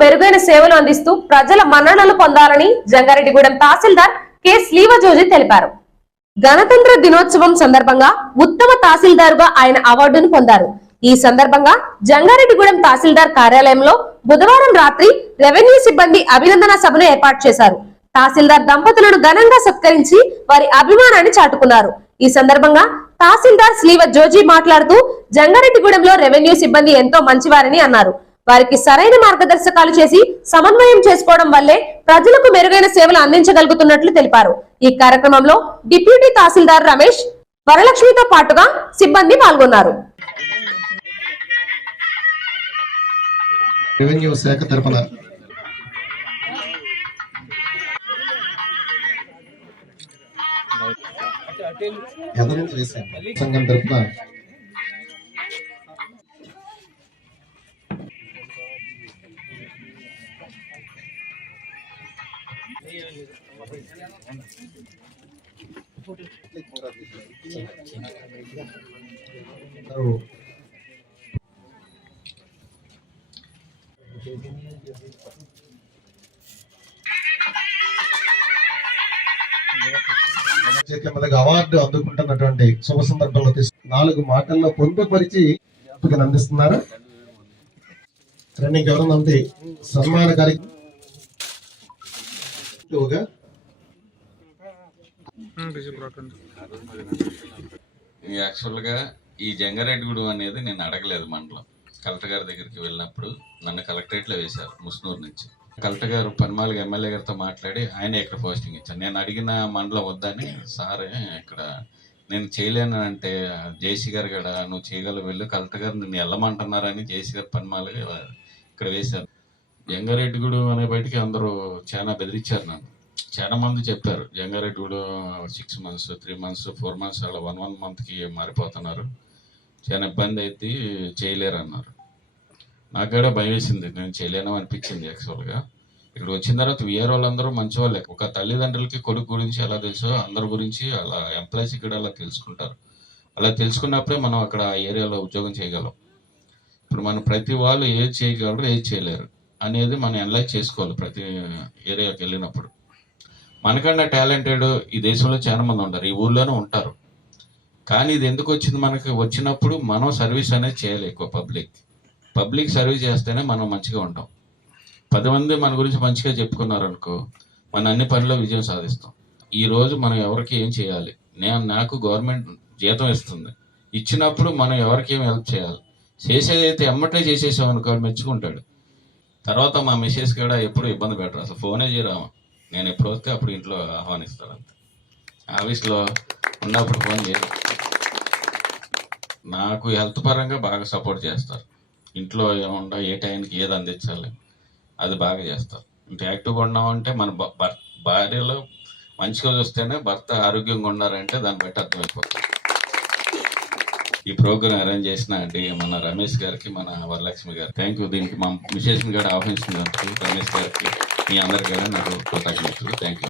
మెరుగైన సేవలు అందిస్తూ ప్రజల మన్ననలు పొందాలని జంగారెడ్డిగూడెం తహసీల్దార్ కె. శ్రీవజోజి తెలిపారు. గణతంత్ర దినోత్సవం సందర్భంగా ఉత్తమ తహసీల్దారుగా ఆయన అవార్డును పొందారు. ఈ సందర్భంగా జంగారెడ్డిగూడెం తహసీల్దార్ కార్యాలయంలో బుధవారం రాత్రి రెవెన్యూ సిబ్బంది అభినందన సభను ఏర్పాటు చేశారు. తహసీల్దార్ దంపతులను ఘనంగా సత్కరించి వారి అభిమానాన్ని చాటుకున్నారు. ఈ సందర్భంగా తహసీల్దార్ శ్రీవ జోజీ మాట్లాడుతూ జంగారెడ్డిగూడెంలో రెవెన్యూ సిబ్బంది ఎంతో మంచివారని అన్నారు. వారికి సరైన మార్గదర్శకాలు చేసి సమన్వయం చేసుకోవడం వల్లే ప్రజలకు మెరుగైన సేవలు అందించగలుగుతున్నట్లు తెలిపారు. ఈ కార్యక్రమంలో డిప్యూటీ తహసీల్దార్ రమేష్ వరలక్ష్మితో పాటుగా సిబ్బంది పాల్గొన్నారు. రెవెన్యూ శాఖ తరపున సంఘం తరపున చేతుల మీదుగా అవార్డు అందుకుంటున్నటువంటి శుభ సందర్భంలో తీసు నాలుగు మాటల్లో పొందుపరిచి జ్ఞాపకం అందిస్తున్నారు రన్నింగ్ ఎవరన్నా ఉంది సన్మాన కార్యక్రమం. యాక్చువల్గా ఈ జంగారెడ్డిగూడెం అనేది నేను అడగలేదు మండలం. కలెక్టర్ గారి దగ్గరికి వెళ్ళినప్పుడు నన్ను కలెక్టరేట్లో వేశారు ముస్నూరు నుంచి. కలెక్టర్ గారు పనిమాలుగా ఎమ్మెల్యే గారితో మాట్లాడి ఆయన ఇక్కడ పోస్టింగ్ ఇచ్చారు. నేను అడిగిన మండలం వద్దని సారే ఇక్కడ నేను చేయలేను అంటే జేసీ గారు కూడా నువ్వు చేయగలవు వెళ్ళు. కలెక్టర్ గారు నిన్ను వెళ్ళమంటున్నారని జేసీ గారు పనిమాలుగా ఇక్కడ వేశారు. జంగారెడ్డిగూడెం అనే బయటికి అందరూ చాలా బెదిరించారు నన్ను. చాలా మంది చెప్పారు Jangareddygudem six months three months four months అలా వన్ వన్ మంత్కి మారిపోతున్నారు. చాలా ఇబ్బంది అయితే చేయలేరు అన్నారు నాకు కూడా భయం వేసింది నేను చేయలేను అనిపించింది యాక్చువల్గా ఇక్కడ వచ్చిన తర్వాత విఆర్ వాళ్ళందరూ మంచి వాళ్ళే ఒక తల్లిదండ్రులకి కొడుకు గురించి ఎలా తెలుసో అందరి గురించి అలా ఎంప్లాయీస్ ఇక్కడ అలా తెలుసుకుంటారు. అలా తెలుసుకున్నప్పుడే మనం అక్కడ ఆ ఏరియాలో ఉద్యోగం చేయగలం. ఇప్పుడు మనం ప్రతి వాళ్ళు ఏది చేయగలరు ఏది చేయలేరు. అనేది మనం అనలైజ్ చేసుకోవాలి ప్రతి ఏరియాకి వెళ్ళినప్పుడు. మనకన్నా టాలెంటెడ్ ఈ దేశంలో చాలా మంది ఉంటారు ఈ ఊర్లోనే ఉంటారు. కానీ ఇది ఎందుకు వచ్చింది మనకి? వచ్చినప్పుడు మనం సర్వీస్ అనేది చేయాలి ఎక్కువ పబ్లిక్ పబ్లిక్ సర్వీస్ చేస్తేనే మనం మంచిగా ఉంటాం. పది మంది మన గురించి మంచిగా చెప్పుకున్నారు అనుకో మన అన్ని పనిలో విజయం సాధిస్తాం. ఈ రోజు మనం ఎవరికి ఏం చేయాలి? నేను నాకు గవర్నమెంట్ జీతం ఇస్తుంది. ఇచ్చినప్పుడు మనం ఎవరికి ఏం హెల్ప్ చేయాలి? చేసేది అయితే ఎమ్మటే చేసేసాం అనుకో మెచ్చుకుంటాడు. తర్వాత మా మిస్సెస్ కూడా ఎప్పుడు ఇబ్బంది పెట్టరు. అసలు ఫోనే చేయరాము నేను ఎప్పుడు వస్తే అప్పుడు ఇంట్లో ఆహ్వానిస్తారు అంతే. ఆఫీస్లో ఉన్నప్పుడు ఫోన్ చేయరు. నాకు హెల్త్ పరంగా బాగా సపోర్ట్ చేస్తారు. ఇంట్లో ఏముండా ఏ టైంకి ఏది అందించాలి అది బాగా చేస్తారు. ఇంత యాక్టివ్గా ఉన్నామంటే మన భ- భార్యలో మంచిగా చూస్తేనే భర్త ఆరోగ్యంగా ఉన్నారంటే దాన్ని బట్టి అర్థమైపోతుంది. ఈ ప్రోగ్రామ్ అరేంజ్ చేసిన డి మన రమేష్ గారికి మన వరలక్ష్మి గారు థ్యాంక్ యూ దీనికి మా మిసేషన్ గారు ఆహ్వానించినందుకు రమేష్ గారికి మీ అందరికీ నాకు కృతజ్ఞతలు. Thank you